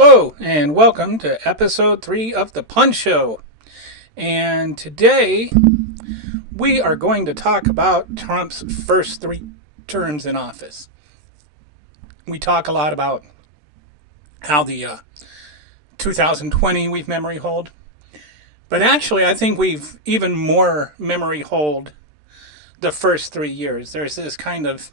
Hello, and welcome to episode 3 of The Punch Show. And today we are going to talk about Trump's first 3 terms in office. We talk a lot about how the 2020 we've memory hold. But actually, I think we've even more memory hold the first 3 years. There's this kind of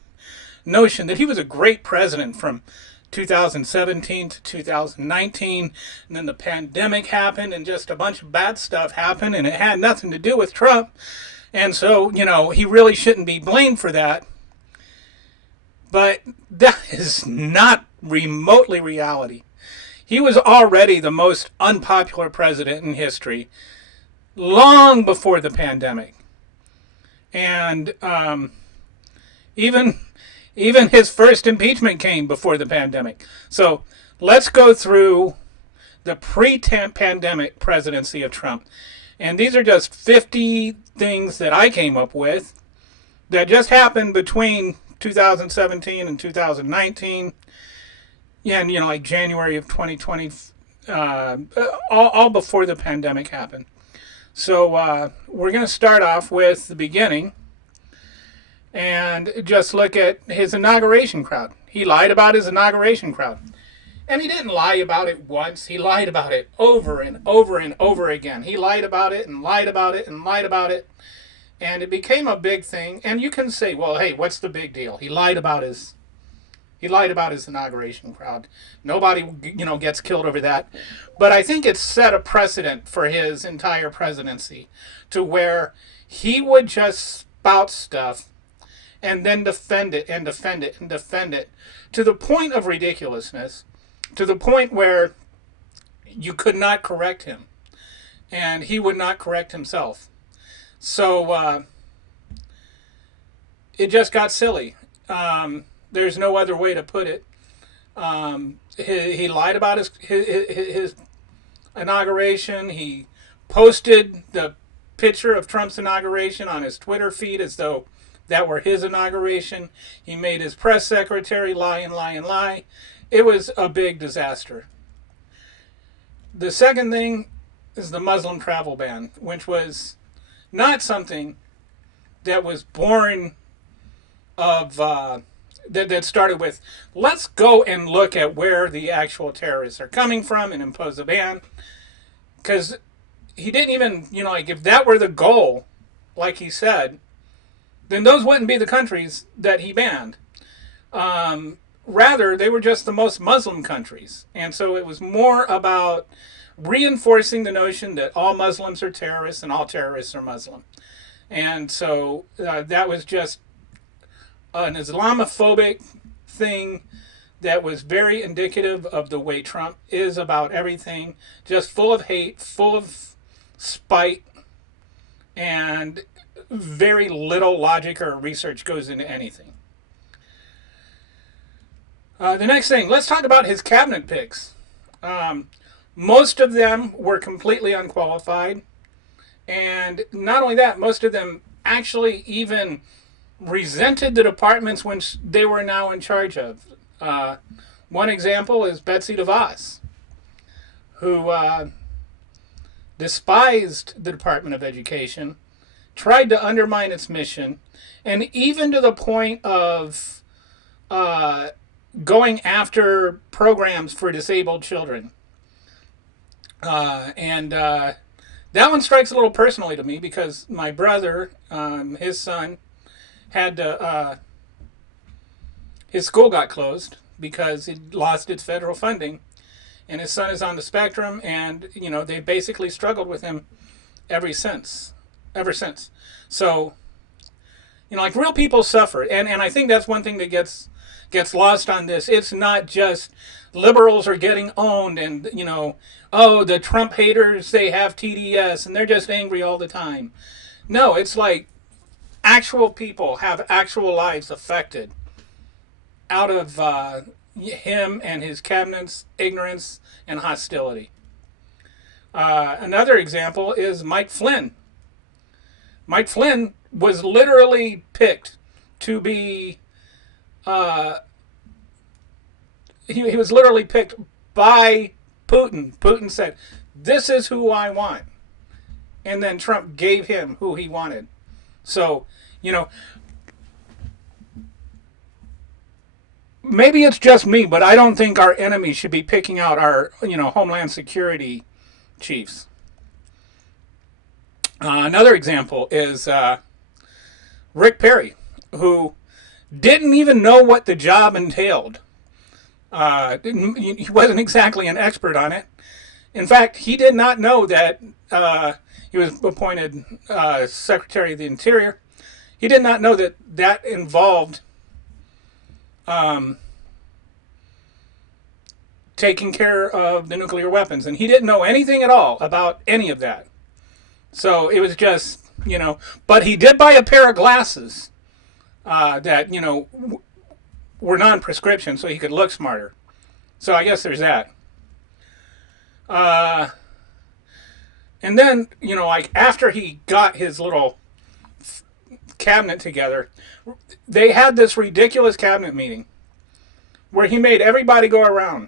notion that he was a great president from 2017 to 2019, and then the pandemic happened and just a bunch of bad stuff happened, and it had nothing to do with Trump. And so, he really shouldn't be blamed for that. But that is not remotely reality. He was already the most unpopular president in history long before the pandemic. And even his first impeachment came before the pandemic. So let's go through the pre-pandemic presidency of Trump. And these are just 50 things that I came up with that just happened between 2017 and 2019. And, like January of 2020, all before the pandemic happened. So we're going to start off with the beginning and just look at his inauguration crowd. He lied about his inauguration crowd. And he didn't lie about it once. He lied about it over and over and over again. He lied about it and lied about it and lied about it. And it became a big thing. And you can say, well, hey, what's the big deal? He lied about his inauguration crowd. Nobody, gets killed over that. But I think it set a precedent for his entire presidency to where he would just spout stuff and then defend it and defend it and defend it to the point of ridiculousness, to the point where you could not correct him, and he would not correct himself. So it just got silly. There's no other way to put it. He lied about his inauguration. He posted the picture of Trump's inauguration on his Twitter feed as though that were his inauguration. He made his press secretary lie and lie and lie. It was a big disaster. The second thing is the Muslim travel ban, which was not something that was born of that started with, let's go and look at where the actual terrorists are coming from and impose a ban. Because he didn't even, if that were the goal, like he said, then those wouldn't be the countries that he banned. Rather, they were just the most Muslim countries. And so it was more about reinforcing the notion that all Muslims are terrorists and all terrorists are Muslim. And so that was just an Islamophobic thing that was very indicative of the way Trump is about everything. Just full of hate, full of spite, and very little logic or research goes into anything. The next thing, let's talk about his cabinet picks. Most of them were completely unqualified. And not only that, most of them actually even resented the departments which they were now in charge of. One example is Betsy DeVos, who despised the Department of Education, tried to undermine its mission, and even to the point of going after programs for disabled children. And that one strikes a little personally to me because my brother, his son, had to, his school got closed because it lost its federal funding. And his son is on the spectrum, and, they basically struggled with him ever since. So, like real people suffer. And I think that's one thing that gets lost on this. It's not just liberals are getting owned and, the Trump haters, they have TDS and they're just angry all the time. No, it's like actual people have actual lives affected out of him and his cabinet's ignorance and hostility. Another example is Mike Flynn. Mike Flynn was literally picked to be he was literally picked by Putin. Putin said, "This is who I want." And then Trump gave him who he wanted. So, you know, maybe it's just me, but I don't think our enemies should be picking out our, Homeland Security chiefs. Another example is Rick Perry, who didn't even know what the job entailed. He wasn't exactly an expert on it. In fact, he did not know that he was appointed Secretary of the Interior. He did not know that that involved taking care of the nuclear weapons. And he didn't know anything at all about any of that. So it was just, but he did buy a pair of glasses that, were non-prescription so he could look smarter. So I guess there's that. And then, like after he got his little cabinet together, they had this ridiculous cabinet meeting where he made everybody go around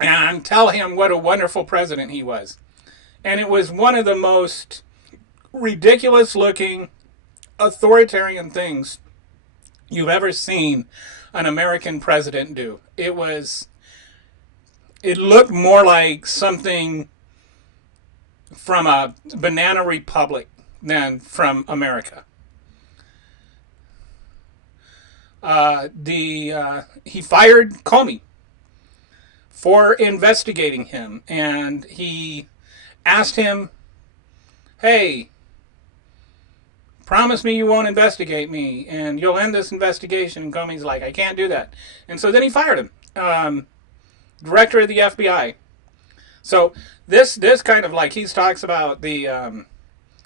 and tell him what a wonderful president he was. And it was one of the most ridiculous looking authoritarian things you've ever seen an American president do. It looked more like something from a banana republic than from America. He fired Comey for investigating him, and he asked him, "Hey, promise me you won't investigate me, and you'll end this investigation." And Comey's like, "I can't do that." And so then he fired him, director of the FBI. So this kind of like he talks about the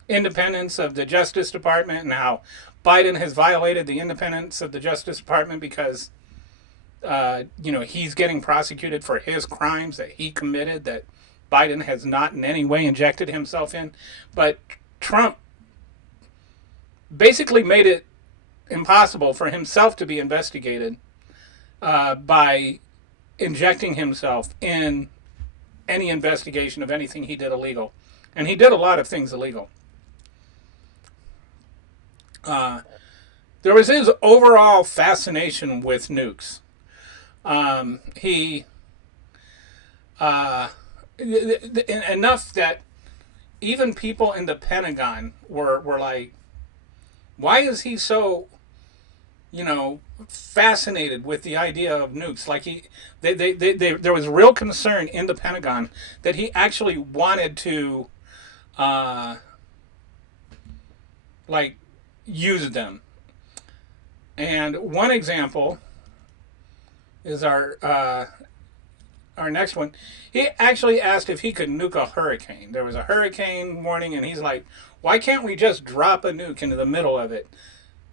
independence of the Justice Department and how Biden has violated the independence of the Justice Department because he's getting prosecuted for his crimes that he committed that Biden has not in any way injected himself in. But Trump basically made it impossible for himself to be investigated by injecting himself in any investigation of anything he did illegal. And he did a lot of things illegal. There was his overall fascination with nukes. Enough that even people in the Pentagon were like, why is he so, fascinated with the idea of nukes? Like there was real concern in the Pentagon that he actually wanted to, use them. And one example is our next one. He actually asked if he could nuke a hurricane. There was a hurricane warning, and he's like, why can't we just drop a nuke into the middle of it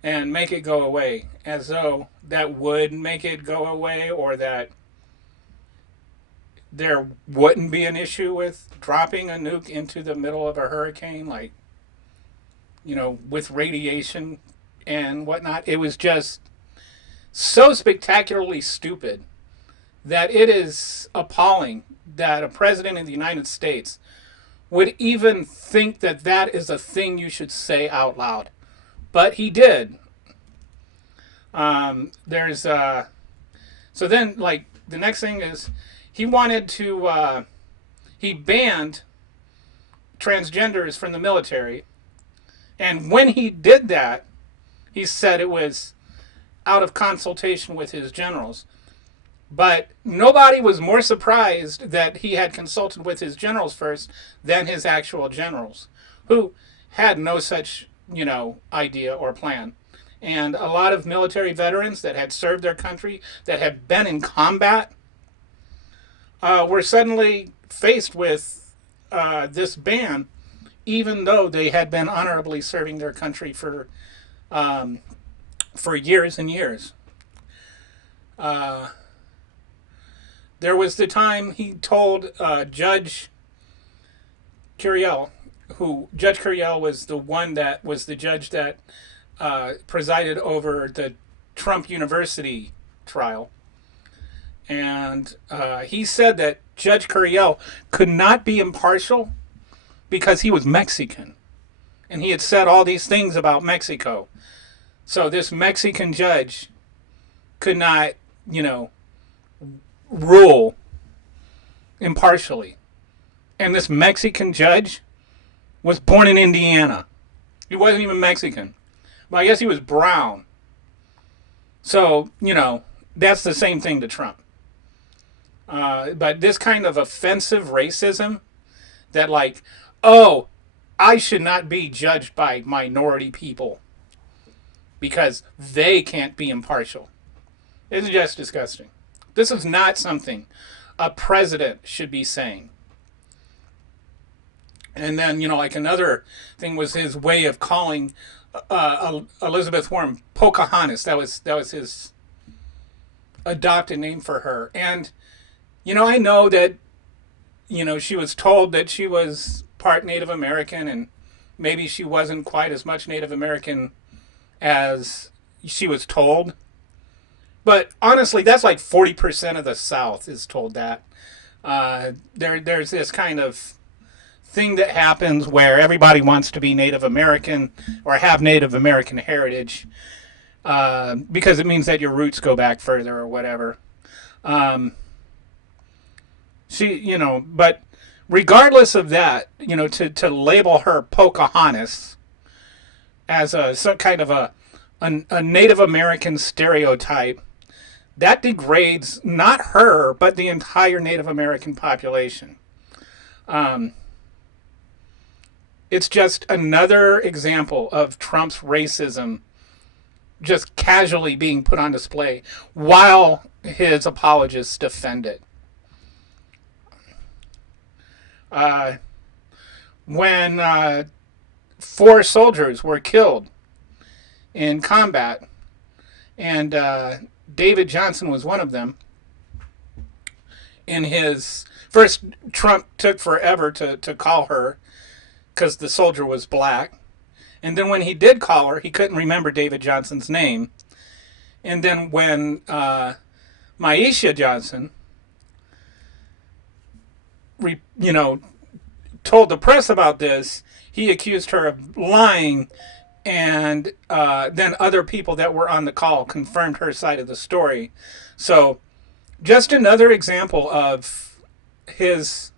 and make it go away? As though that would make it go away, or that there wouldn't be an issue with dropping a nuke into the middle of a hurricane, with radiation and whatnot. It was just so spectacularly stupid that it is appalling that a president of the United States would even think that that is a thing you should say out loud. But he did. So then, the next thing is he wanted to, he banned transgenders from the military. And when he did that, he said it was out of consultation with his generals. But nobody was more surprised that he had consulted with his generals first than his actual generals, who had no such, idea or plan. And a lot of military veterans that had served their country, that had been in combat, were suddenly faced with this ban, even though they had been honorably serving their country for years and years. There was the time he told Judge Curiel, Judge Curiel was the one that was the judge that presided over the Trump University trial. And he said that Judge Curiel could not be impartial because he was Mexican. And he had said all these things about Mexico. So this Mexican judge could not, rule impartially. And this Mexican judge was born in Indiana. He wasn't even Mexican. Well, I guess he was brown. So, that's the same thing to Trump. But this kind of offensive racism that, like, oh, I should not be judged by minority people because they can't be impartial. It's just disgusting. This is not something a president should be saying. And then, like another thing was his way of calling Elizabeth Warren Pocahontas. That was his adopted name for her. And, I know that, she was told that she was part Native American, and maybe she wasn't quite as much Native American as she was told. But honestly, that's like 40% of the South is told that. There's this kind of thing that happens where everybody wants to be Native American or have Native American heritage because it means that your roots go back further or whatever. But regardless of that, to label her Pocahontas as some kind of a Native American stereotype, that degrades not her, but the entire Native American population. It's just another example of Trump's racism just casually being put on display while his apologists defend it. When 4 soldiers were killed in combat, and David Johnson was one of them. In his first, Trump took forever to call her because the soldier was black. And then when he did call her, he couldn't remember David Johnson's name. And then when Maisha Johnson, told the press about this, he accused her of lying. And then other people that were on the call confirmed her side of the story. So just another example of his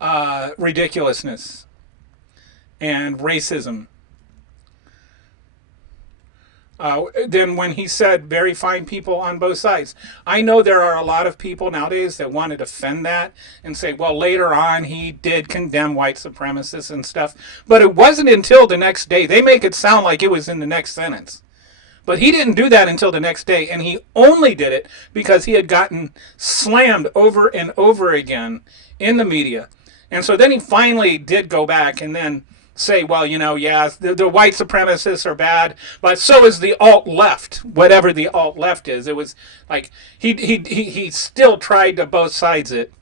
ridiculousness and racism. Then when he said very fine people on both sides, I know there are a lot of people nowadays that want to defend that and say, well, later on he did condemn white supremacists and stuff, but it wasn't until the next day. They make it sound like it was in the next sentence. But he didn't do that until the next day, and he only did it because he had gotten slammed over and over again in the media. And so then he finally did go back and then say, well, yeah, the white supremacists are bad, but so is the alt-left, whatever the alt-left is. It was like he still tried to both sides it.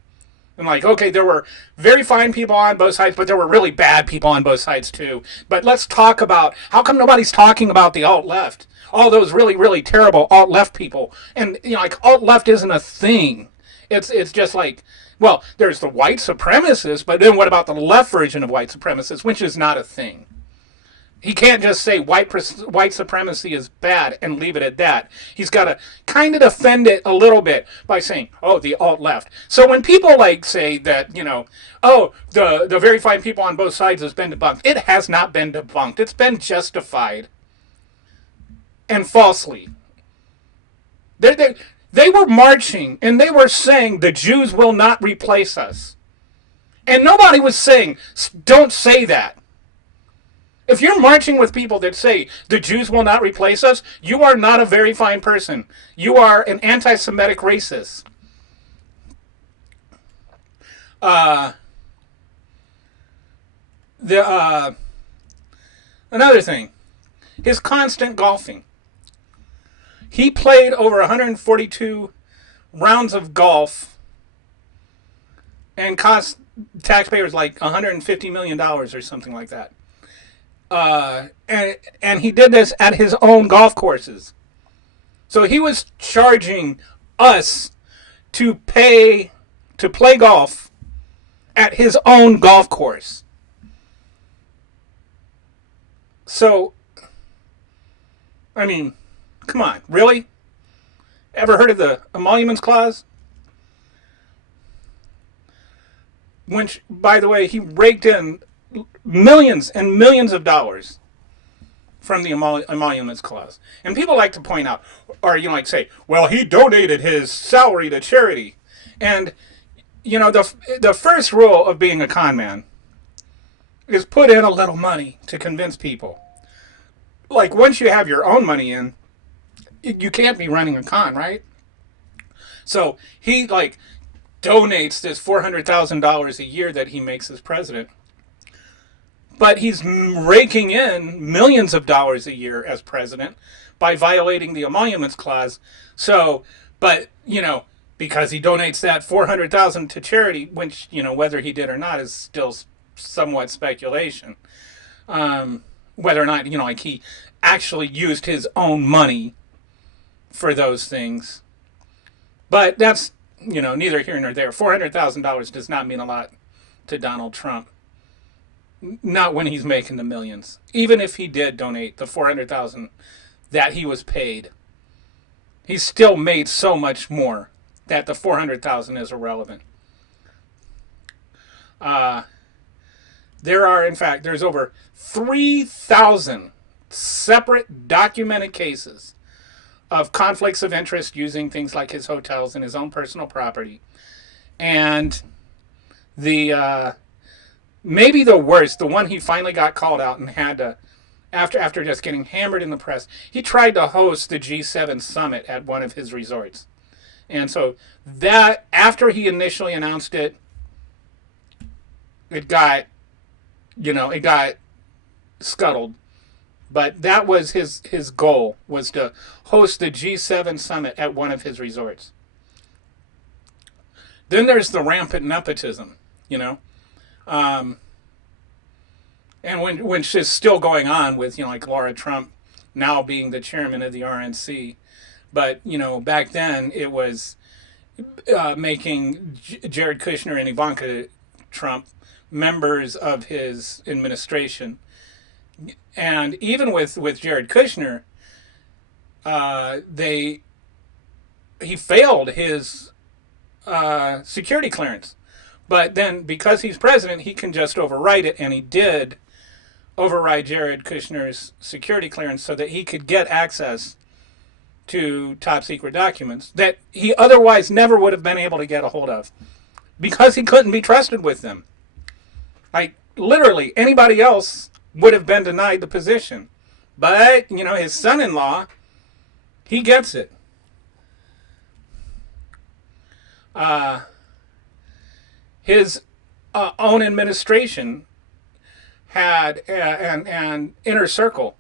And like, okay, there were very fine people on both sides, but there were really bad people on both sides too. But let's talk about, how come nobody's talking about the alt-left? All those really, really terrible alt-left people. And, like, alt-left isn't a thing. It's just like, well, there's the white supremacists, but then what about the left version of white supremacists, which is not a thing. He can't just say white supremacy is bad and leave it at that. He's got to kind of defend it a little bit by saying, oh, the alt-left. So when people like say that, oh, the very fine people on both sides has been debunked, it has not been debunked. It's been justified. And falsely. They were marching and they were saying the Jews will not replace us. And nobody was saying, don't say that. If you're marching with people that say the Jews will not replace us, you are not a very fine person. You are an anti-Semitic racist. Another thing, his constant golfing. He played over 142 rounds of golf and cost taxpayers like $150 million or something like that. And he did this at his own golf courses. So he was charging us to pay to play golf at his own golf course. So, I mean, come on, really? Ever heard of the emoluments clause? Which, by the way, he raked in millions and millions of dollars from the emoluments clause. And people like to point out, or like say, well, he donated his salary to charity. And the first rule of being a con man is put in a little money to convince people. Like, once you have your own money in, you can't be running a con, right? So he donates this $400,000 a year that he makes as president, but he's raking in millions of dollars a year as president by violating the emoluments clause. So, but because he donates that $400,000 to charity, which whether he did or not is still somewhat speculation. Whether or not he actually used his own money for those things, but that's neither here nor there. $400,000 does not mean a lot to Donald Trump. Not when he's making the millions. Even if he did donate the $400,000 that he was paid, he still made so much more that the $400,000 is irrelevant. There's over 3,000 separate documented cases of conflicts of interest using things like his hotels and his own personal property. And the maybe the worst, the one he finally got called out and had to, after just getting hammered in the press, he tried to host the G7 summit at one of his resorts. And so that, after he initially announced it, it got scuttled. But that was his goal, was to host the G7 summit at one of his resorts. Then there's the rampant nepotism, and which is still going on with, like Laura Trump now being the chairman of the RNC. But, back then it was making Jared Kushner and Ivanka Trump members of his administration. And even with Jared Kushner, he failed his security clearance. But then, because he's president, he can just override it, and he did override Jared Kushner's security clearance so that he could get access to top secret documents that he otherwise never would have been able to get a hold of, because he couldn't be trusted with them. Like, literally, anybody else would have been denied the position. But, his son-in-law, he gets it. His own administration had an inner circle.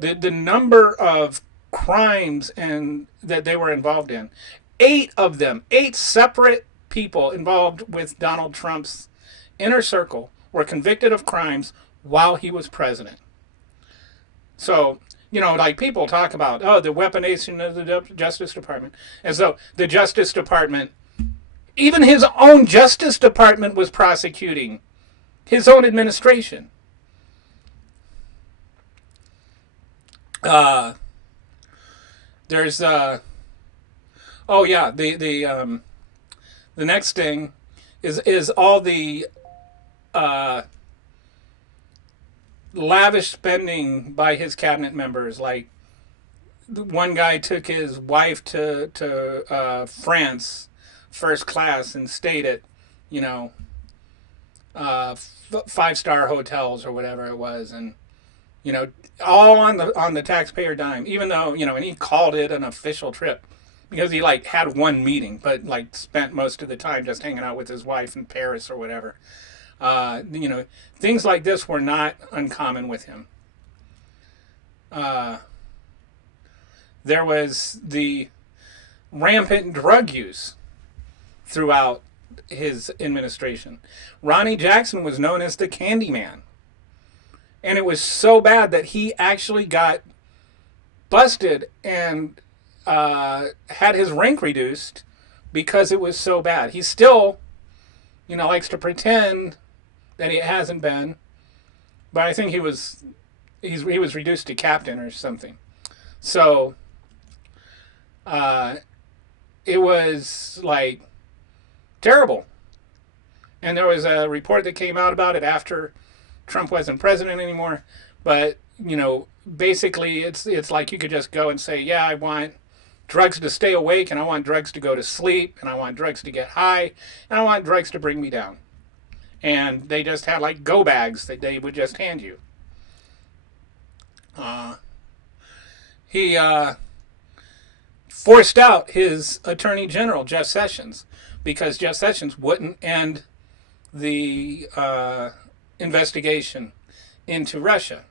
The number of crimes that they were involved in. 8 of them, 8 separate people involved with Donald Trump's inner circle were convicted of crimes while he was president. So, people talk about, the weaponization of the Justice Department, as though the Justice Department, even his own Justice Department, was prosecuting his own administration. There's the next thing is all the lavish spending by his cabinet members. Like, one guy took his wife to France first class and stayed at 5-star hotels or whatever it was, and all on the taxpayer dime, even though and he called it an official trip because he had one meeting, but spent most of the time just hanging out with his wife in Paris or whatever. Things like this were not uncommon with him. There was the rampant drug use throughout his administration. Ronnie Jackson was known as the Candyman. And it was so bad that he actually got busted and had his rank reduced because it was so bad. He still, likes to pretend that it hasn't been, but I think he was reduced to captain or something. So it was like terrible. And there was a report that came out about it after Trump wasn't president anymore. But, basically it's like you could just go and say, yeah, I want drugs to stay awake, and I want drugs to go to sleep, and I want drugs to get high, and I want drugs to bring me down. And they just had like go bags that they would just hand you. He forced out his attorney general, Jeff Sessions, because Jeff Sessions wouldn't end the investigation into Russia.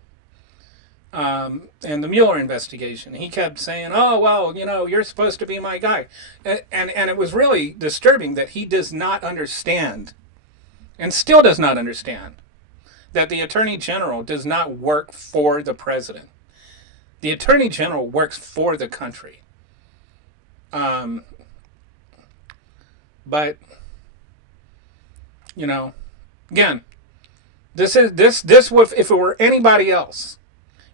And the Mueller investigation. He kept saying, oh, well, you're supposed to be my guy. And it was really disturbing that he does not understand, and still does not understand, that the Attorney General does not work for the president. The Attorney General works for the country. But, again, this if it were anybody else.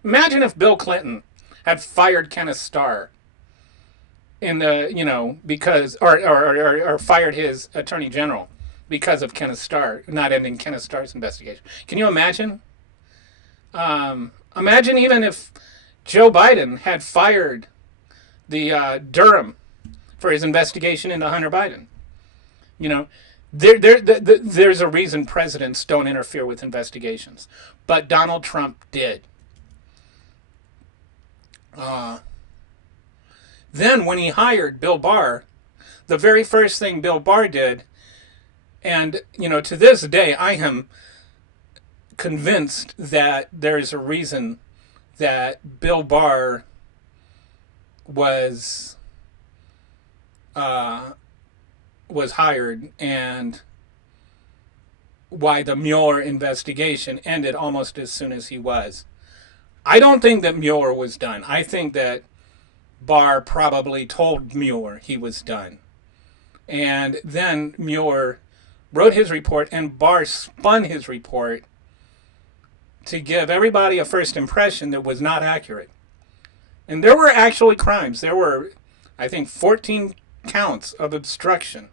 Imagine if Bill Clinton had fired Kenneth Starr in the, because, or fired his attorney general because of Kenneth Starr, not ending Kenneth Starr's investigation. Can you imagine? Imagine even if Joe Biden had fired the Durham for his investigation into Hunter Biden. There's a reason presidents don't interfere with investigations, but Donald Trump did. Then when he hired Bill Barr, the very first thing Bill Barr did, and, to this day, I am convinced that there's a reason that Bill Barr was hired, and why the Mueller investigation ended almost as soon as he was. I don't think that Mueller was done. I think that Barr probably told Mueller he was done. And then Mueller wrote his report, and Barr spun his report to give everybody a first impression that was not accurate. And there were actually crimes. There were, I think, 14 counts of obstruction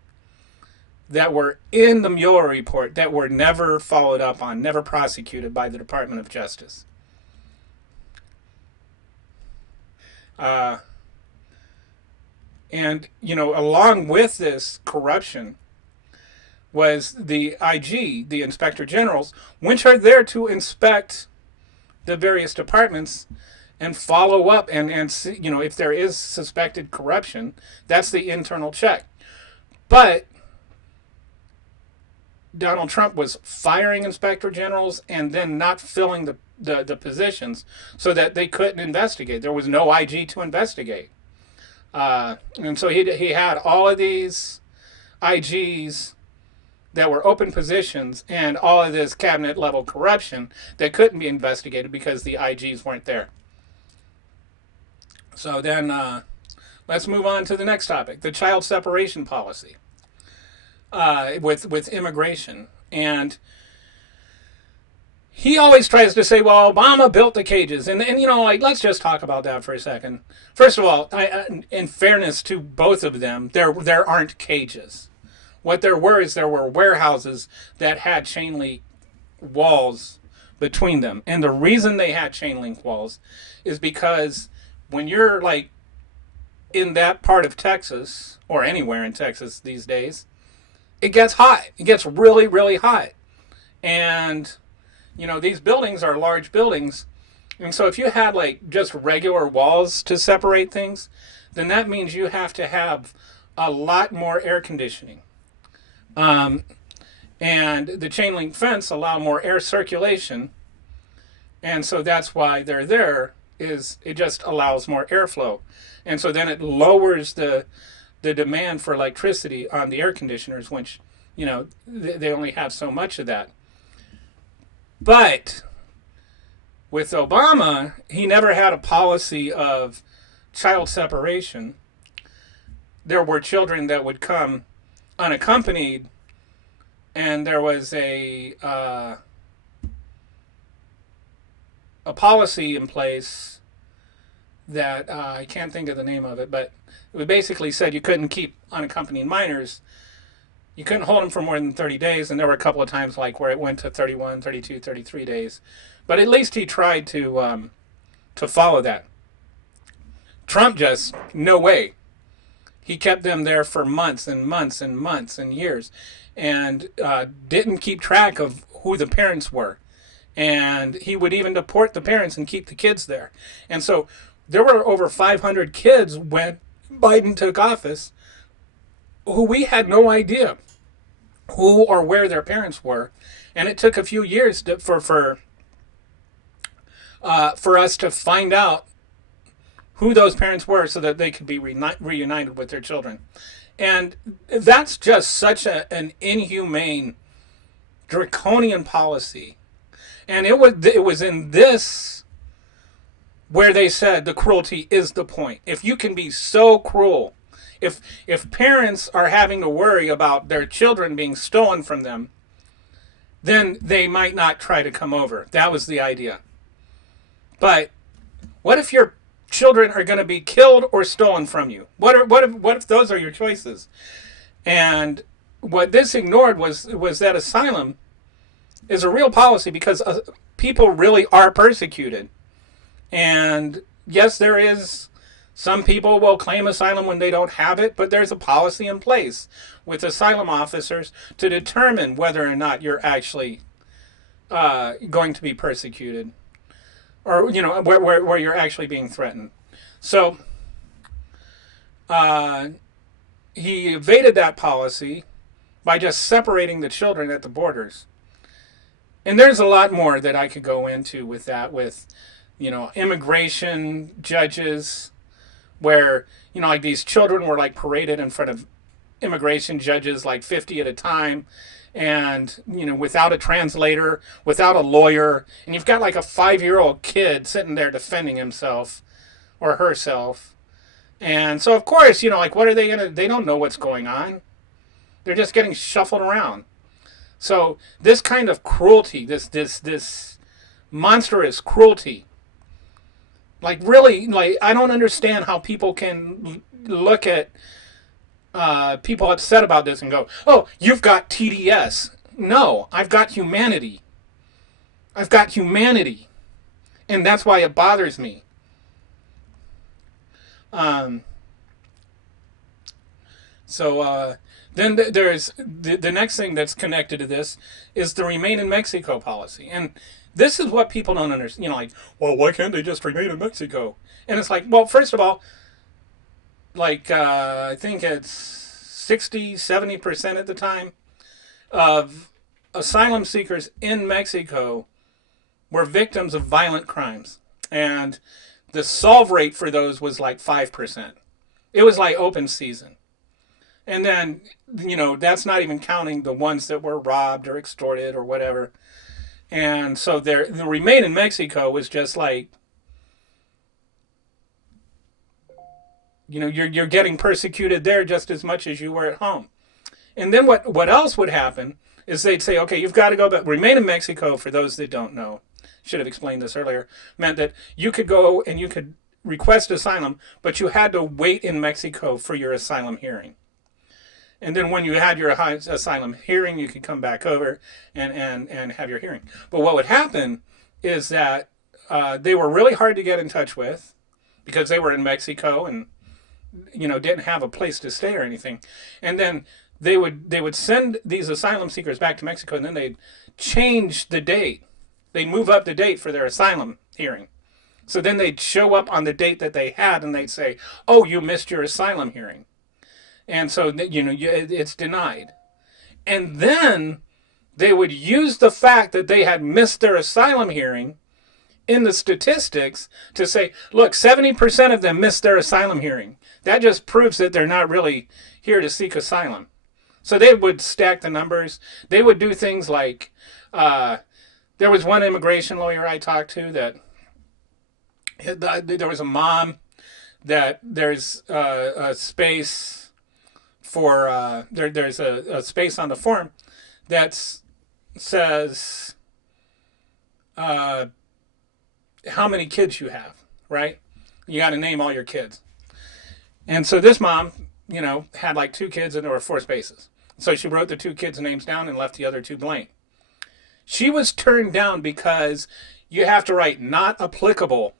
that were in the Mueller report that were never followed up on, never prosecuted by the Department of Justice. And, along with this corruption was the IG, the Inspector Generals, which are there to inspect the various departments and follow up and see, if there is suspected corruption. That's the internal check. But Donald Trump was firing Inspector Generals and then not filling the positions so that they couldn't investigate. There was no IG to investigate. And so he had all of these IGs that were open positions and all of this cabinet level corruption that couldn't be investigated because the IGs weren't there. So then let's move on to the next topic, the child separation policy with immigration. And he always tries to say, well, Obama built the cages. And let's just talk about that for a second. First of all, in fairness to both of them, there aren't cages. What there were warehouses that had chain link walls between them. And the reason they had chain link walls is because when you're like in that part of Texas, or anywhere in Texas these days, it gets hot. It gets really, really hot. And these buildings are large buildings. And so if you had like just regular walls to separate things, then that means you have to have a lot more air conditioning. And the chain link fence allow more air circulation. And so that's why they're there, is it just allows more airflow. And so then it lowers the demand for electricity on the air conditioners, which, they only have so much of that. But with Obama, he never had a policy of child separation. there were children that would come unaccompanied, and there was a policy in place that I can't think of the name of it, but it basically said you couldn't keep unaccompanied minors. You couldn't hold them for more than 30 days, and there were a couple of times like where it went to 31, 32, 33 days. But at least he tried to follow that. Trump just, no way. He kept them there for months and months and months and years, and didn't keep track of who the parents were. And he would even deport the parents and keep the kids there. And so there were over 500 kids when Biden took office who we had no idea who or where their parents were. And it took a few years for us to find out who those parents were so that they could be reunited with their children. And that's just such an inhumane, draconian policy. And it was in this where they said the cruelty is the point. If you can be so cruel, if parents are having to worry about their children being stolen from them, then they might not try to come over. That was the idea. But what if your children are going to be killed or stolen from you? What if those are your choices? And what this ignored was that asylum is a real policy because people really are persecuted. And yes, there is, some people will claim asylum when they don't have it, but there's a policy in place with asylum officers to determine whether or not you're actually going to be persecuted, or where you're actually being threatened. So he evaded that policy by just separating the children at the borders. And there's a lot more that I could go into with that, with immigration judges, where like these children were like paraded in front of immigration judges, like 50 at a time, and without a translator, without a lawyer, and you've got like a 5-year-old kid sitting there defending himself or herself. And so of course, like, what are they don't know what's going on. They're just getting shuffled around. So this kind of cruelty, this monstrous cruelty, like, really, like, I don't understand how people can look at people upset about this and go, oh, you've got TDS. No, I've got humanity. I've got humanity. And that's why it bothers me. Then there's the next thing that's connected to this is the Remain in Mexico policy. And this is what people don't understand. Like, well, why can't they just remain in Mexico? And it's like, well, first of all, like, I think it's 60-70% at the time of asylum seekers in Mexico were victims of violent crimes. And the solve rate for those was like 5%. It was like open season. And then, that's not even counting the ones that were robbed or extorted or whatever. And so the Remain in Mexico was just like, you're getting persecuted there just as much as you were at home. And then what else would happen is they'd say, okay, you've got to go back. Remain in Mexico, for those that don't know, should have explained this earlier, meant that you could go and you could request asylum, but you had to wait in Mexico for your asylum hearing. And then when you had your asylum hearing, you could come back over and have your hearing. But what would happen is that they were really hard to get in touch with because they were in Mexico and didn't have a place to stay or anything. And then they would send these asylum seekers back to Mexico, and then they'd change the date. They'd move up the date for their asylum hearing. So then they'd show up on the date that they had, and they'd say, oh, you missed your asylum hearing. And so, it's denied. And then they would use the fact that they had missed their asylum hearing in the statistics to say, look, 70% of them missed their asylum hearing. That just proves that they're not really here to seek asylum. So they would stack the numbers. They would do things like, there was one immigration lawyer I talked to that there was a mom that there's a space for there's a space on the form that says how many kids you have, right? You got to name all your kids. And so this mom, had like 2 kids and there were 4 spaces. So she wrote the 2 kids' names down and left the other 2 blank. She was turned down because you have to write not applicable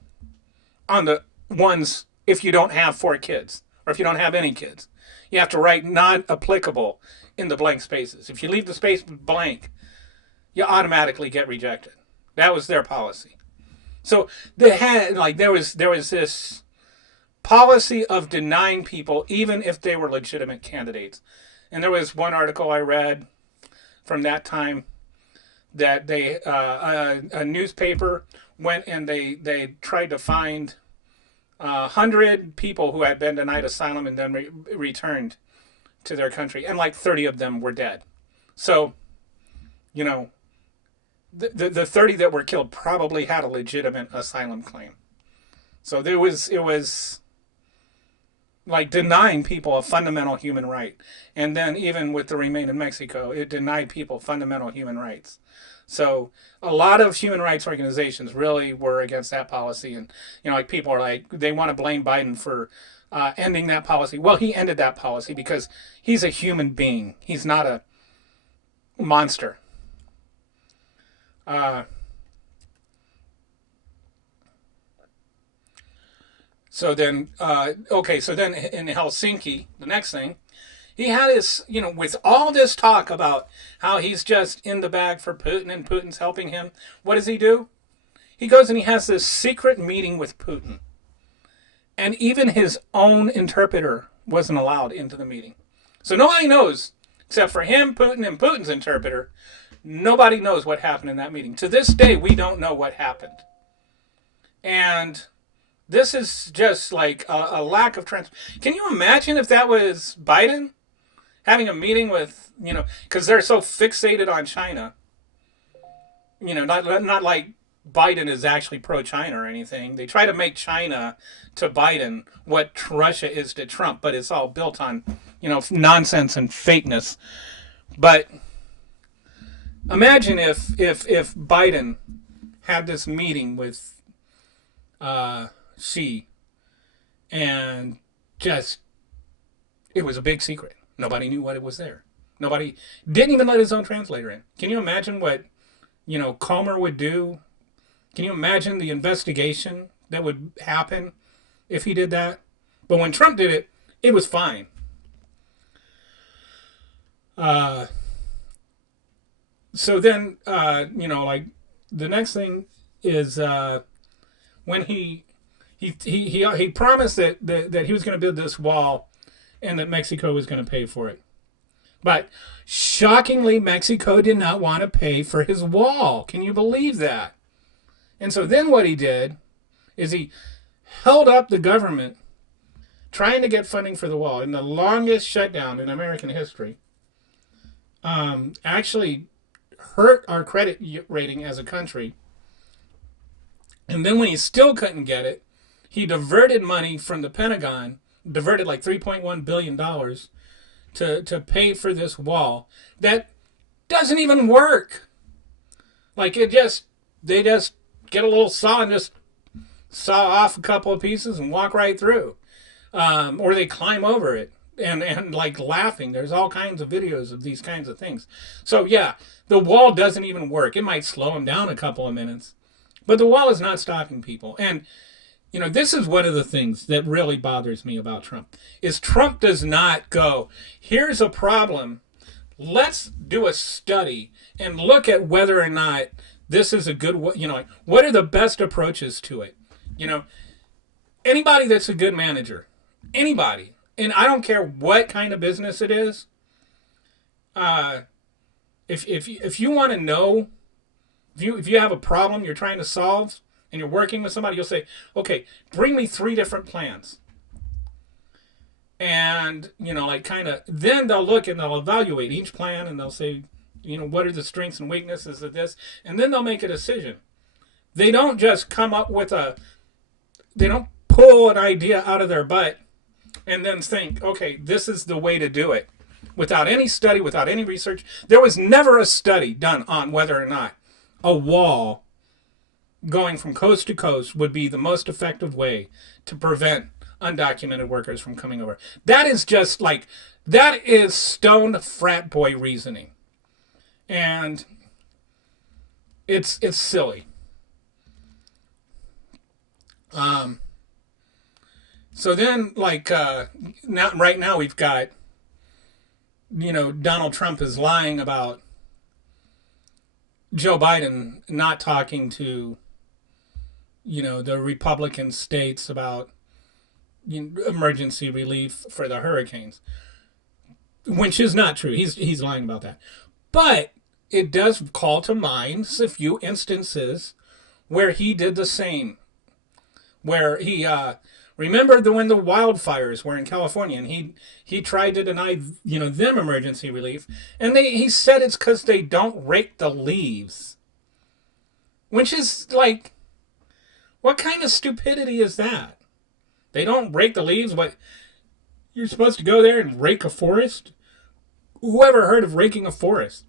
on the ones if you don't have 4 kids or if you don't have any kids. You have to write not applicable in the blank spaces. If you leave the space blank, you automatically get rejected. That was their policy. So they had there was this policy of denying people even if they were legitimate candidates. And there was one article I read from that time that they a newspaper went and they tried to find 100 people who had been denied asylum and then returned to their country, and like 30 of them were dead. So, the 30 that were killed probably had a legitimate asylum claim. So it was like denying people a fundamental human right. And then even with the Remain in Mexico, it denied people fundamental human rights. So a lot of human rights organizations really were against that policy. And, people are like, they want to blame Biden for ending that policy. Well, he ended that policy because he's a human being. He's not a monster. So then in Helsinki, the next thing, he had his, with all this talk about how he's just in the bag for Putin and Putin's helping him, what does he do? He goes and he has this secret meeting with Putin. And even his own interpreter wasn't allowed into the meeting. So nobody knows, except for him, Putin, and Putin's interpreter, nobody knows what happened in that meeting. To this day, we don't know what happened. And this is just like a lack of transparency. Can you imagine if that was Biden having a meeting with, because they're so fixated on China, not like Biden is actually pro-China or anything. They try to make China to Biden what Russia is to Trump, but it's all built on, nonsense and fakeness. But imagine if Biden had this meeting with Xi, and just, it was a big secret. Nobody knew what it was there. Nobody didn't even let his own translator in. Can you imagine what, Comer would do? Can you imagine the investigation that would happen if he did that? But when Trump did it, it was fine. So then, the next thing is when he promised that he was going to build this wall and that Mexico was going to pay for it. But shockingly, Mexico did not want to pay for his wall. Can you believe that? And so then what he did is he held up the government trying to get funding for the wall in the longest shutdown in American history. Actually hurt our credit rating as a country. And then when he still couldn't get it, he diverted money from the Pentagon, diverted like $3.1 billion to pay for this wall that doesn't even work. Like they just get a little saw and just saw off a couple of pieces and walk right through. Or they climb over it and like laughing. There's all kinds of videos of these kinds of things. So yeah, the wall doesn't even work. It might slow them down a couple of minutes, but the wall is not stopping people. And this is one of the things that really bothers me about Trump, is Trump does not go, here's a problem, let's do a study and look at whether or not this is a good, what are the best approaches to it? Anybody that's a good manager, anybody, and I don't care what kind of business it is, if you want to know, if you have a problem you're trying to solve, and you're working with somebody, you'll say, okay, bring me 3 different plans. And, then they'll look and they'll evaluate each plan and they'll say, what are the strengths and weaknesses of this? And then they'll make a decision. They don't just come up with they don't pull an idea out of their butt, and then think, okay, this is the way to do it. Without any study, without any research. There was never a study done on whether or not a wall going from coast to coast would be the most effective way to prevent undocumented workers from coming over. That is just like, that is stoned frat boy reasoning. And it's silly. So then, like, right now we've got, Donald Trump is lying about Joe Biden not talking to, the Republican states about emergency relief for the hurricanes, which is not true. He's lying about that. But it does call to mind a few instances where he did the same, where he remember when the wildfires were in California, and he tried to deny them emergency relief, and he said it's because they don't rake the leaves, which is like, what kind of stupidity is that? They don't rake the leaves, but you're supposed to go there and rake a forest? Whoever heard of raking a forest?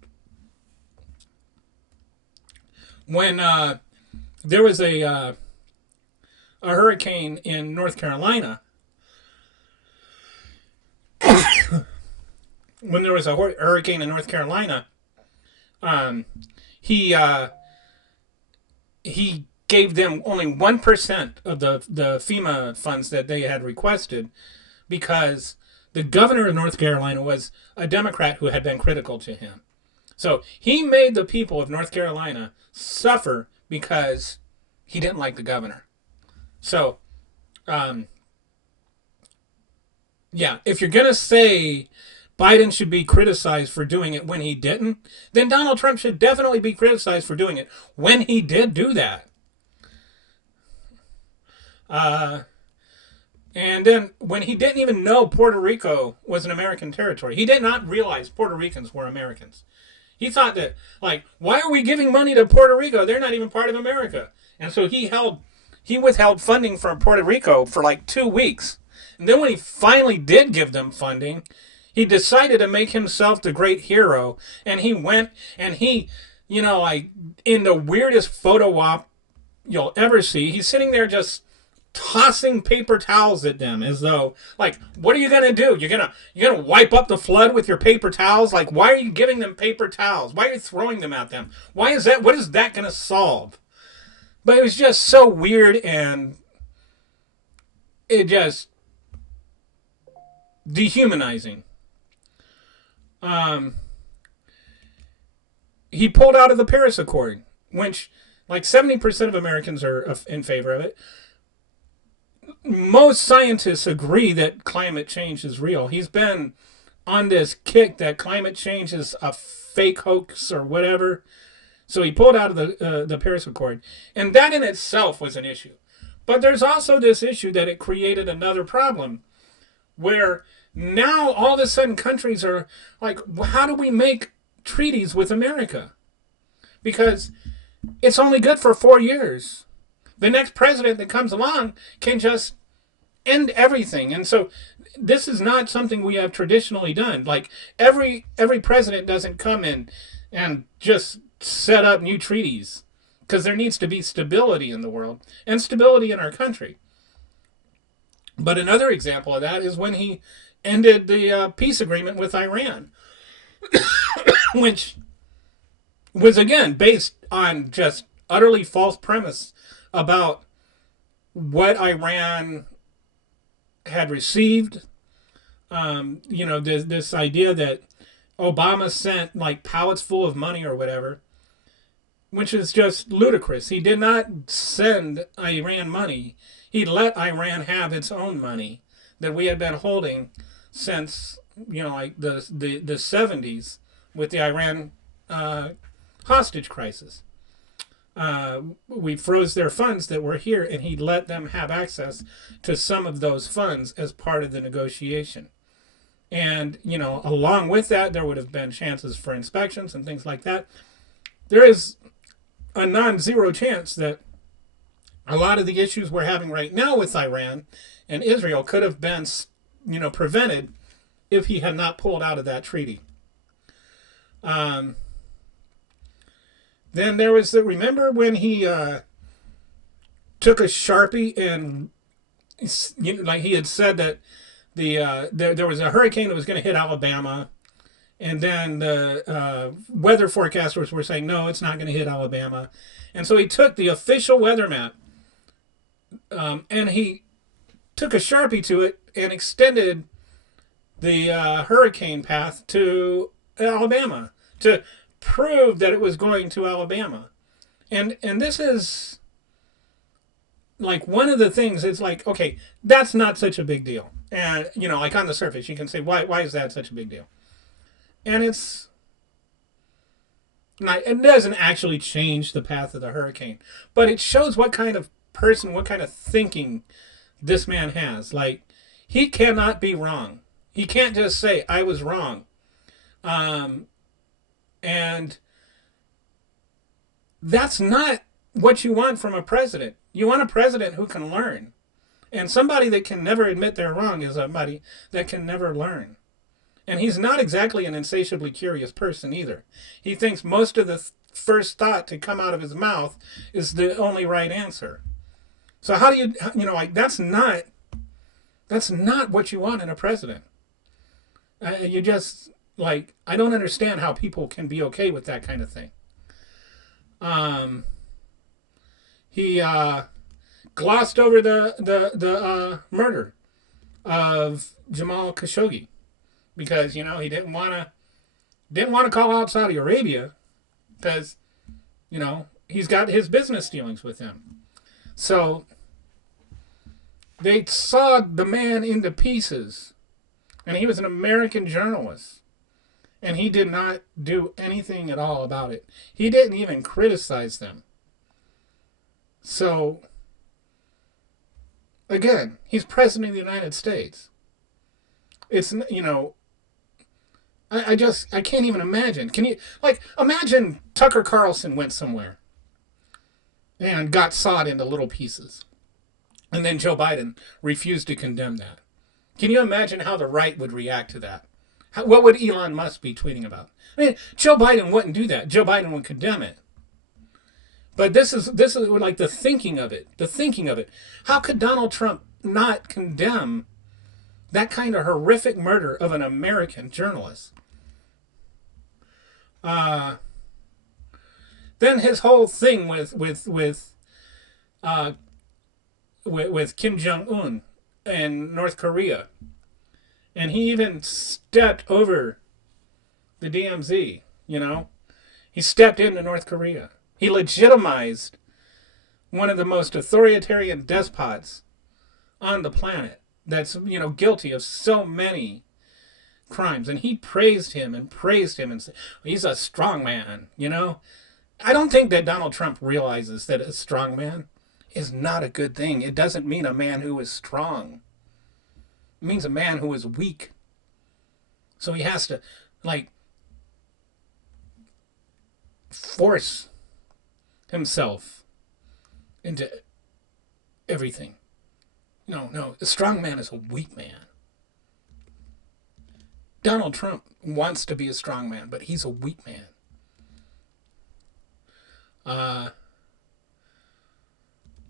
When there was a hurricane in North Carolina, when there was a hurricane in North Carolina, he gave them only 1% of the FEMA funds that they had requested, because the governor of North Carolina was a Democrat who had been critical to him. So he made the people of North Carolina suffer because he didn't like the governor. So, if you're going to say Biden should be criticized for doing it when he didn't, then Donald Trump should definitely be criticized for doing it when he did do that. And then when he didn't even know Puerto Rico was an American territory, he did not realize Puerto Ricans were Americans. He thought that, like, why are we giving money to Puerto Rico? They're not even part of America. And so he withheld funding from Puerto Rico for like 2 weeks. And then when he finally did give them funding, he decided to make himself the great hero. And he went and he, like, in the weirdest photo op you'll ever see, he's sitting there just tossing paper towels at them, as though, like, what are you gonna do? You're gonna wipe up the flood with your paper towels? Like, why are you giving them paper towels? Why are you throwing them at them? What is that gonna solve? But it was just so weird, and it just dehumanizing. He pulled out of the Paris Accord, which, like, 70% of Americans are in favor of it. Most scientists agree that climate change is real. He's been on this kick that climate change is a fake hoax or whatever. So he pulled out of the Paris Accord. And that in itself was an issue. But there's also this issue that it created another problem, where now all of a sudden countries are like, how do we make treaties with America? Because it's only good for 4 years. The next president that comes along can just end everything. And so this is not something we have traditionally done. Like, every president doesn't come in and just set up new treaties, because there needs to be stability in the world and stability in our country. But another example of that is when he ended the peace agreement with Iran, which was, again, based on just utterly false premise about what Iran had received. This idea that Obama sent, like, pallets full of money or whatever, which is just ludicrous. He did not send Iran money. He let Iran have its own money that we had been holding since, like, the 70s with the Iran hostage crisis. We froze their funds that were here, and he let them have access to some of those funds as part of the negotiation. And, along with that, there would have been chances for inspections and things like that. There is a non-zero chance that a lot of the issues we're having right now with Iran and Israel could have been prevented if he had not pulled out of that treaty. Then there was remember when he took a Sharpie and like he had said that there was a hurricane that was going to hit Alabama, and then the weather forecasters were saying no, it's not going to hit Alabama, and so he took the official weather map, and he took a Sharpie to it and extended the hurricane path to Alabama to prove that it was going to Alabama. And this is like one of the things. It's like, okay, that's not such a big deal. And, like on the surface, you can say, why is that such a big deal? And it's not, it doesn't actually change the path of the hurricane, but it shows what kind of person, what kind of thinking this man has. Like, he cannot be wrong. He can't just say, I was wrong. And that's not what you want from a president. You want a president who can learn. And somebody that can never admit they're wrong is somebody that can never learn. And he's not exactly an insatiably curious person either. He thinks most of the first thought to come out of his mouth is the only right answer. So how do like that's not what you want in a president. You just, like, I don't understand how people can be okay with that kind of thing. He glossed over the murder of Jamal Khashoggi because he didn't want to call out Saudi Arabia because he's got his business dealings with them. So they sawed the man into pieces, and he was an American journalist. And he did not do anything at all about it. He didn't even criticize them. So, again, he's president of the United States. It's, I can't even imagine. Can you, imagine Tucker Carlson went somewhere and got sawed into little pieces. And then Joe Biden refused to condemn that. Can you imagine how the right would react to that? What would Elon Musk be tweeting about? I mean, Joe Biden wouldn't do that. Joe Biden would condemn it. But this is like the thinking of it. The thinking of it. How could Donald Trump not condemn that kind of horrific murder of an American journalist? Then his whole thing with Kim Jong-un and North Korea. And he even stepped over the DMZ, He stepped into North Korea. He legitimized one of the most authoritarian despots on the planet that's, guilty of so many crimes. And he praised him and said, he's a strong man, I don't think that Donald Trump realizes that a strong man is not a good thing. It doesn't mean a man who is strong. It means a man who is weak. So he has to, force himself into everything. No, a strong man is a weak man. Donald Trump wants to be a strong man, but he's a weak man.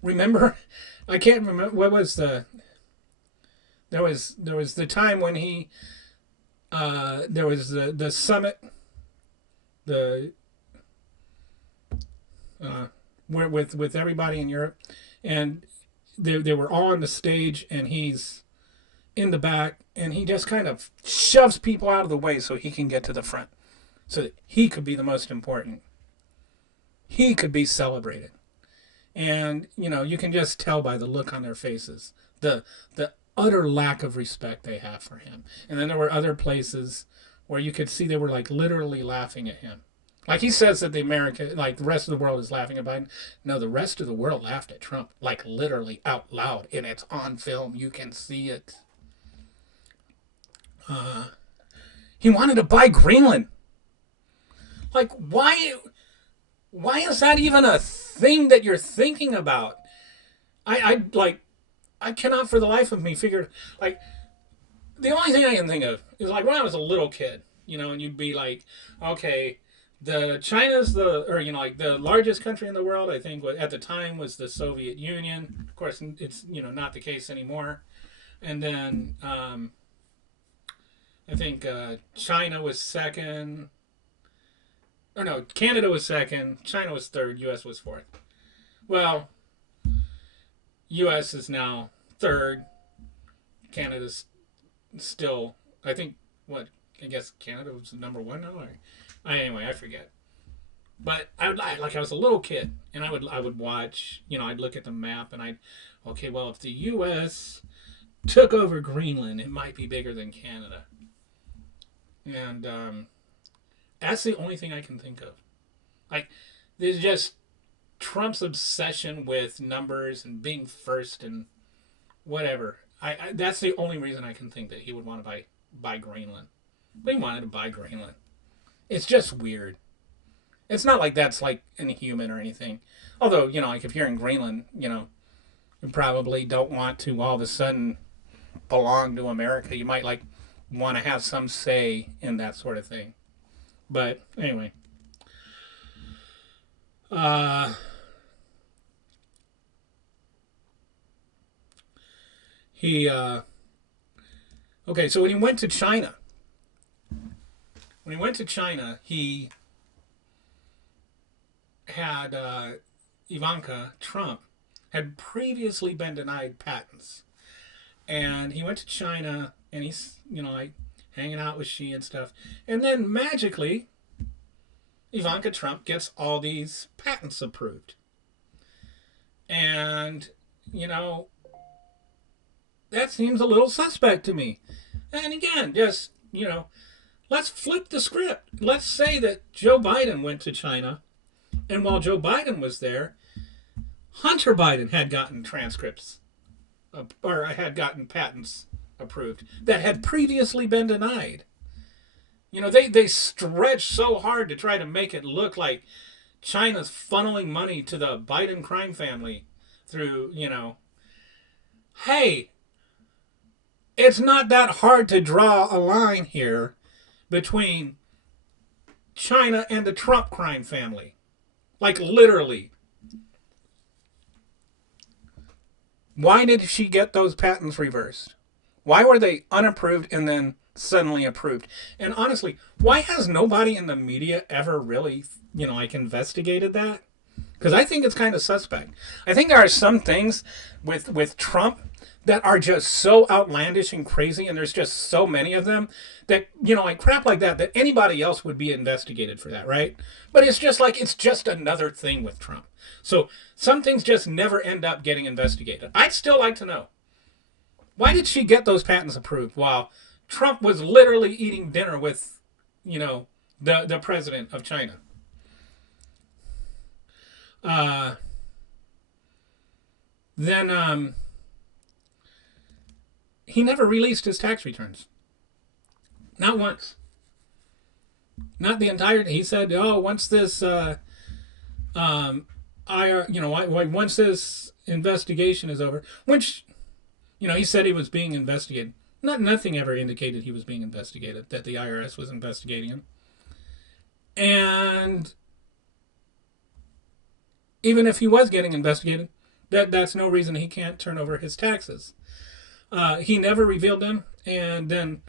Remember, I can't remember, what was there was the time when he there was the summit, where with everybody in Europe, and they were all on the stage, and he's in the back, and he just kind of shoves people out of the way so he can get to the front, so that he could be the most important. He could be celebrated. And, you can just tell by the look on their faces, the utter lack of respect they have for him. And then there were other places where you could see they were literally laughing at him. Like he says that the rest of the world is laughing at Biden. No, the rest of the world laughed at Trump, literally out loud. And it's on film. You can see it. He wanted to buy Greenland. Why is that even a thing that you're thinking about? I cannot for the life of me figure, the only thing I can think of is like when I was a little kid, and you'd be like, okay, China's like the largest country in the world. I think at the time was the Soviet Union. Of course, it's not the case anymore. And then I think China was second. Or no, Canada was second. China was third. U.S. was fourth. Well, U.S. is now third. Canada's still, I think, what? I guess Canada was number one now. Anyway, I forget. But I was a little kid, and I would watch. I'd look at the map, and okay, well, if the U.S. took over Greenland, it might be bigger than Canada. And that's the only thing I can think of. Like, there's just Trump's obsession with numbers and being first and whatever. That's the only reason I can think that he would want to buy Greenland. But he wanted to buy Greenland. It's just weird. It's not like that's like inhuman or anything. Although, like if you're in Greenland, you probably don't want to all of a sudden belong to America. You might like want to have some say in that sort of thing. But anyway. Okay, so when he went to China, he had Ivanka Trump had previously been denied patents, and he went to China, and he's like hanging out with Xi and stuff, and then magically, Ivanka Trump gets all these patents approved, and that seems a little suspect to me. And again, just let's flip the script. Let's say that Joe Biden went to China, and while Joe Biden was there, Hunter Biden had gotten transcripts, or had gotten patents approved that had previously been denied. They stretched so hard to try to make it look like China's funneling money to the Biden crime family through, hey, it's not that hard to draw a line here between China and the Trump crime family. Like, literally. Why did she get those patents reversed? Why were they unapproved and then suddenly approved? And honestly, why has nobody in the media ever really, investigated that? Because I think it's kind of suspect. I think there are some things with Trump that are just so outlandish and crazy, and there's just so many of them that, like crap like that anybody else would be investigated for that, right? But it's just like, it's just another thing with Trump. So some things just never end up getting investigated. I'd still like to know, why did she get those patents approved while Trump was literally eating dinner with, the president of China? Then he never released his tax returns. Not once. Not the entire. He said, "Oh, once this, once this investigation is over," which, he said he was being investigated. Nothing ever indicated he was being investigated. That the IRS was investigating him. And even if he was getting investigated, that's no reason he can't turn over his taxes. He never revealed them, and then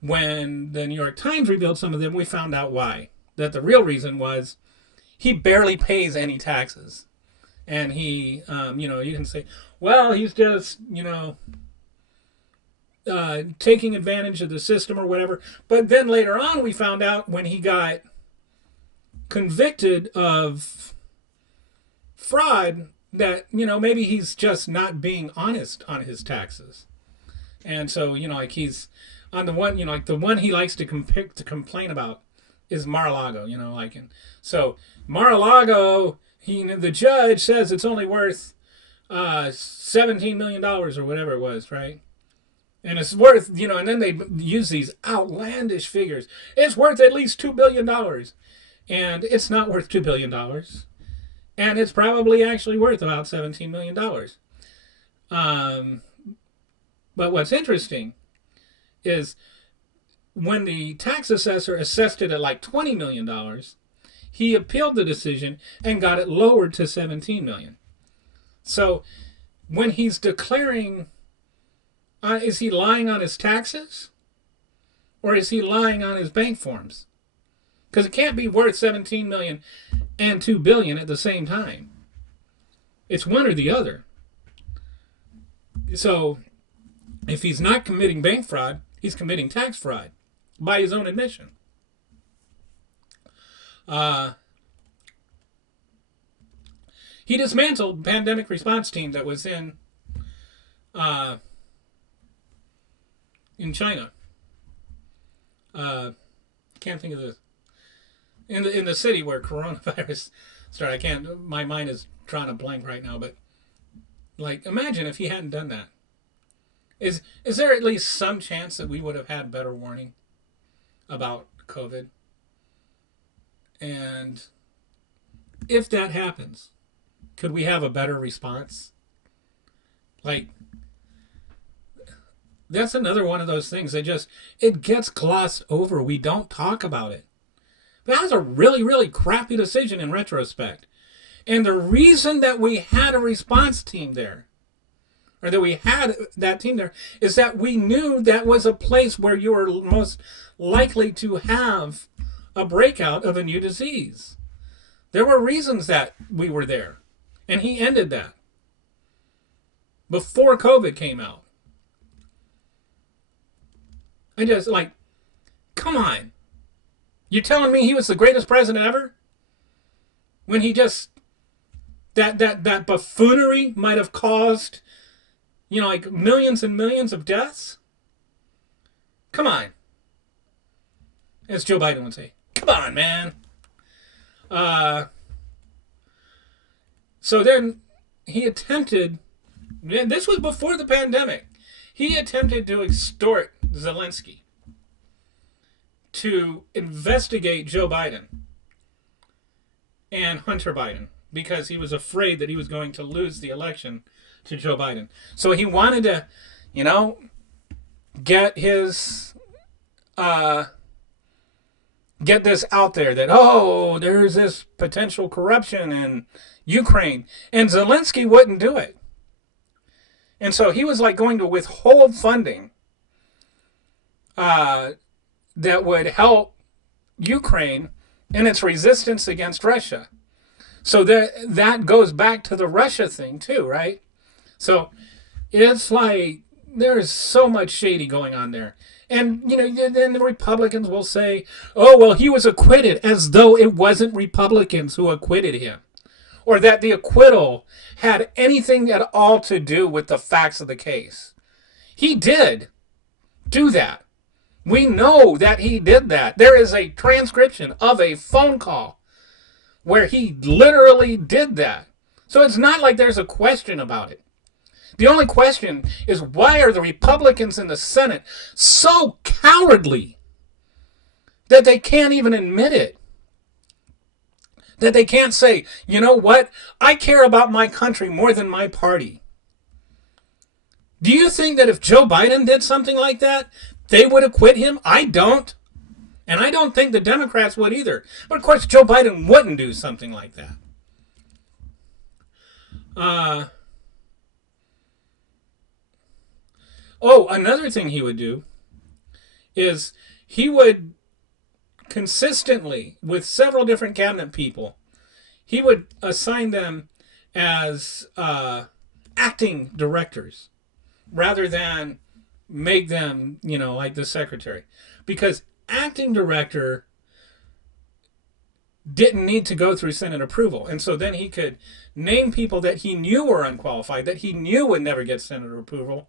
when the New York Times revealed some of them, we found out why. That the real reason was he barely pays any taxes. And he, you can say, well, he's just, taking advantage of the system or whatever. But then later on, we found out when he got convicted of fraud that, maybe he's just not being honest on his taxes. And so, he's on the one, the one he likes to complain about is Mar-a-Lago, and so Mar-a-Lago, the judge says it's only worth $17 million or whatever it was, right? And it's worth, and then they use these outlandish figures. It's worth at least $2 billion. And it's not worth $2 billion. And it's probably actually worth about $17 million. But what's interesting is when the tax assessor assessed it at like $20 million, he appealed the decision and got it lowered to $17 million. So when he's declaring, is he lying on his taxes or is he lying on his bank forms? Because it can't be worth $17 million and $2 billion at the same time. It's one or the other. So if he's not committing bank fraud, he's committing tax fraud by his own admission. He dismantled the pandemic response team that was in China. Can't think of the in the city where coronavirus started. My mind is drawing a blank right now. But like, imagine if he hadn't done that. Is there at least some chance that we would have had better warning about COVID? And if that happens, could we have a better response? Like, that's another one of those things that it gets glossed over. We don't talk about it. That was a really, really crappy decision in retrospect. And the reason that we had a response team there, or that we had that team there, is that we knew that was a place where you were most likely to have a breakout of a new disease. There were reasons that we were there. And he ended that before COVID came out. I just, like, come on. You're telling me he was the greatest president ever? When he just, that buffoonery might have caused, like millions and millions of deaths? Come on. As Joe Biden would say. Come on, man. So then he attempted, this was before the pandemic, he attempted to extort Zelensky to investigate Joe Biden and Hunter Biden because he was afraid that he was going to lose the election to Joe Biden. So he wanted to, get his, get this out there that, there's this potential corruption in Ukraine. And Zelensky wouldn't do it. And so he was like going to withhold funding that would help Ukraine in its resistance against Russia. So that goes back to the Russia thing too, right? So it's like there's so much shady going on there. And, then the Republicans will say, oh, well, he was acquitted, as though it wasn't Republicans who acquitted him. Or that the acquittal had anything at all to do with the facts of the case. He did do that. We know that he did that. There is a transcription of a phone call where he literally did that. So it's not like there's a question about it. The only question is, why are the Republicans in the Senate so cowardly that they can't even admit it? That they can't say, you know what? I care about my country more than my party. Do you think that if Joe Biden did something like that, they would acquit him? I don't. And I don't think the Democrats would either. But of course, Joe Biden wouldn't do something like that. Another thing he would do is he would consistently, with several different cabinet people, he would assign them as acting directors rather than make them, like the secretary. Because acting director didn't need to go through Senate approval. And so then he could name people that he knew were unqualified, that he knew would never get Senate approval,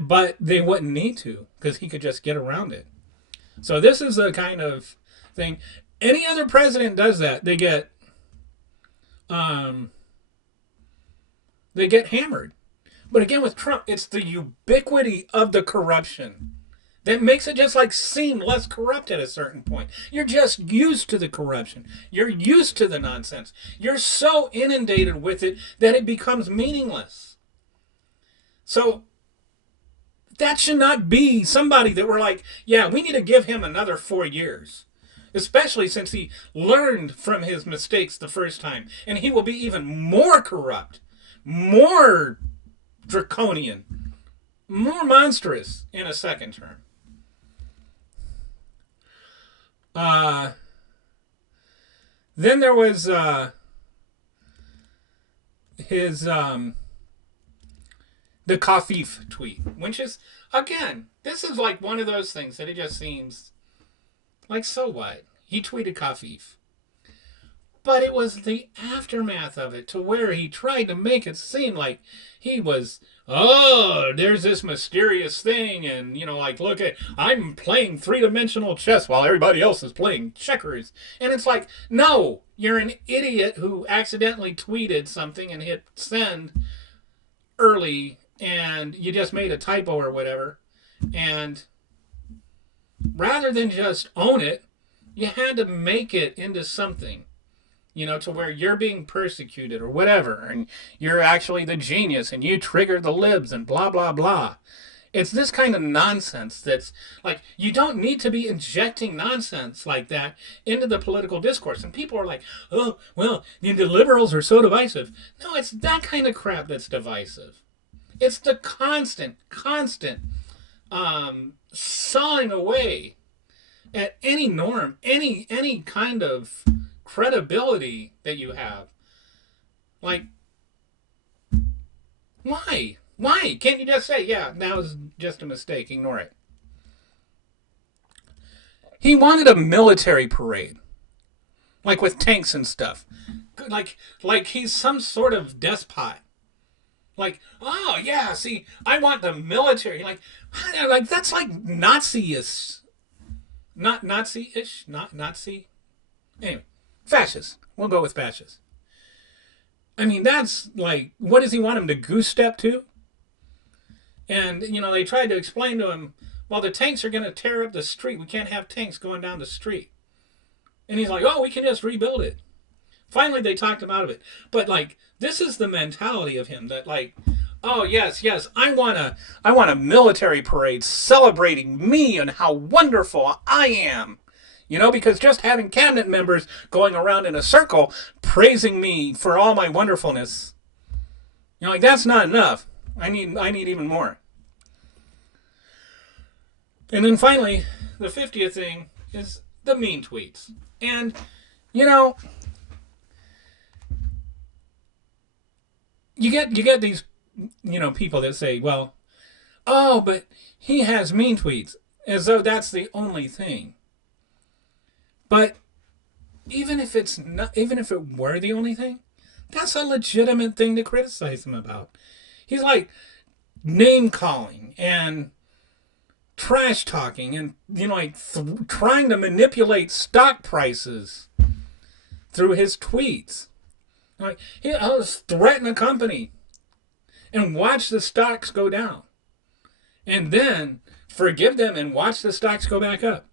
but they wouldn't need to because he could just get around it. So this is the kind of thing. Any other president does that, they get hammered. But again, with Trump, it's the ubiquity of the corruption that makes it just like seem less corrupt at a certain point. You're just used to the corruption. You're used to the nonsense. You're so inundated with it that it becomes meaningless. So That should not be somebody that we're like, yeah, we need to give him another 4 years. Especially since he learned from his mistakes the first time. And he will be even more corrupt, more draconian, more monstrous in a second term. Then there was his the Kafif tweet, which is, again, this is like one of those things that it just seems like, so what? He tweeted Kafif. But it was the aftermath of it to where he tried to make it seem like he was, oh, there's this mysterious thing, and, like, look at, I'm playing three-dimensional chess while everybody else is playing checkers. And it's like, no, you're an idiot who accidentally tweeted something and hit send early, and you just made a typo or whatever. And rather than just own it, you had to make it into something. To where you're being persecuted or whatever, and you're actually the genius, and you triggered the libs and blah, blah, blah. It's this kind of nonsense that's like, you don't need to be injecting nonsense like that into the political discourse. And people are like, oh, well, the liberals are so divisive. No, it's that kind of crap that's divisive. It's the constant sawing away at any norm, any kind of credibility that you have. Like, why? Why? Can't you just say, yeah, that was just a mistake, ignore it? He wanted a military parade. Like with tanks and stuff. Like he's some sort of despot. Like, oh, yeah, see, I want the military. Like that's like Nazi-ish. Not Nazi-ish? Not Nazi? Anyway. Fascist. We'll go with fascist. I mean, that's like, what does he want him to goose step to? And, they tried to explain to him, well, the tanks are going to tear up the street. We can't have tanks going down the street. And he's like, oh, we can just rebuild it. Finally, they talked him out of it. But, like, this is the mentality of him that, like, oh, yes, I want a military parade celebrating me and how wonderful I am. Because just having cabinet members going around in a circle praising me for all my wonderfulness, like, that's not enough. I need even more. And then finally, the 50th thing is the mean tweets. And, you get these, people that say, well, oh, but he has mean tweets, as though that's the only thing. But even if it were the only thing, that's a legitimate thing to criticize him about. He's like name calling and trash talking and trying to manipulate stock prices through his tweets. Like, I'll threaten a company and watch the stocks go down, and then forgive them and watch the stocks go back up.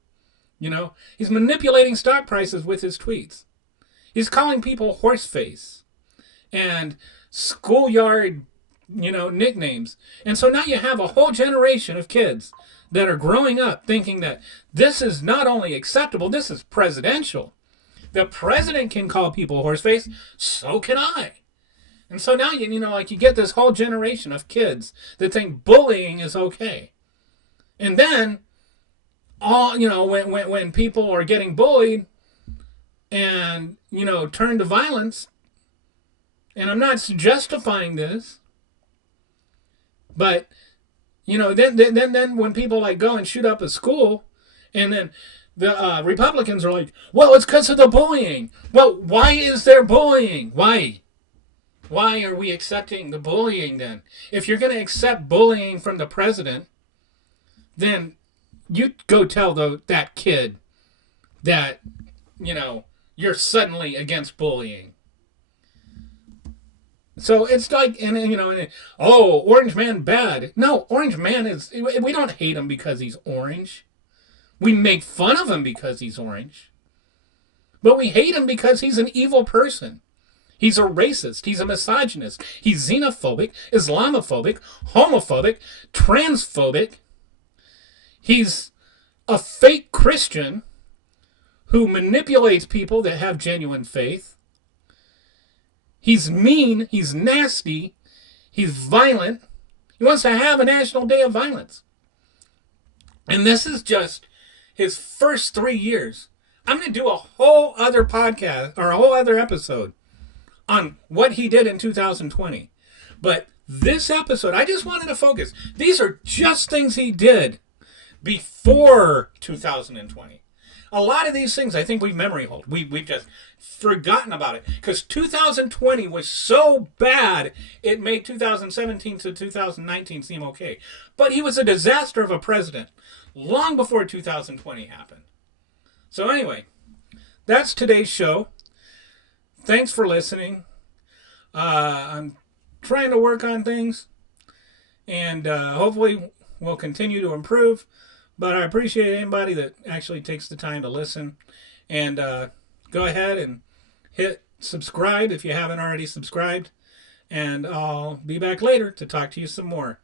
He's manipulating stock prices with his tweets. He's calling people horseface and schoolyard, nicknames. And so now you have a whole generation of kids that are growing up thinking that this is not only acceptable, this is presidential. The president can call people horseface, so can I. And so now, you get this whole generation of kids that think bullying is okay. And then, when people are getting bullied and, turn to violence, and I'm not justifying this, but, then when people like go and shoot up a school, and then the Republicans are like, well, it's because of the bullying. Well, why is there bullying? Why? Why are we accepting the bullying then? If you're going to accept bullying from the president, then you go tell that kid that, you're suddenly against bullying. So it's like, oh, Orange Man bad. No, Orange Man we don't hate him because he's orange. We make fun of him because he's orange. But we hate him because he's an evil person. He's a racist. He's a misogynist. He's xenophobic, Islamophobic, homophobic, transphobic. He's a fake Christian who manipulates people that have genuine faith. He's mean. He's nasty. He's violent. He wants to have a National Day of Violence. And this is just his first 3 years. I'm going to do a whole other podcast or a whole other episode on what he did in 2020. But this episode, I just wanted to focus. These are just things he did before 2020. A lot of these things I think we memory hold. We've just forgotten about it. Because 2020 was so bad, it made 2017 to 2019 seem okay. But he was a disaster of a president long before 2020 happened. So anyway, that's today's show. Thanks for listening. I'm trying to work on things. And hopefully we'll continue to improve. But I appreciate anybody that actually takes the time to listen. And go ahead and hit subscribe if you haven't already subscribed. And I'll be back later to talk to you some more.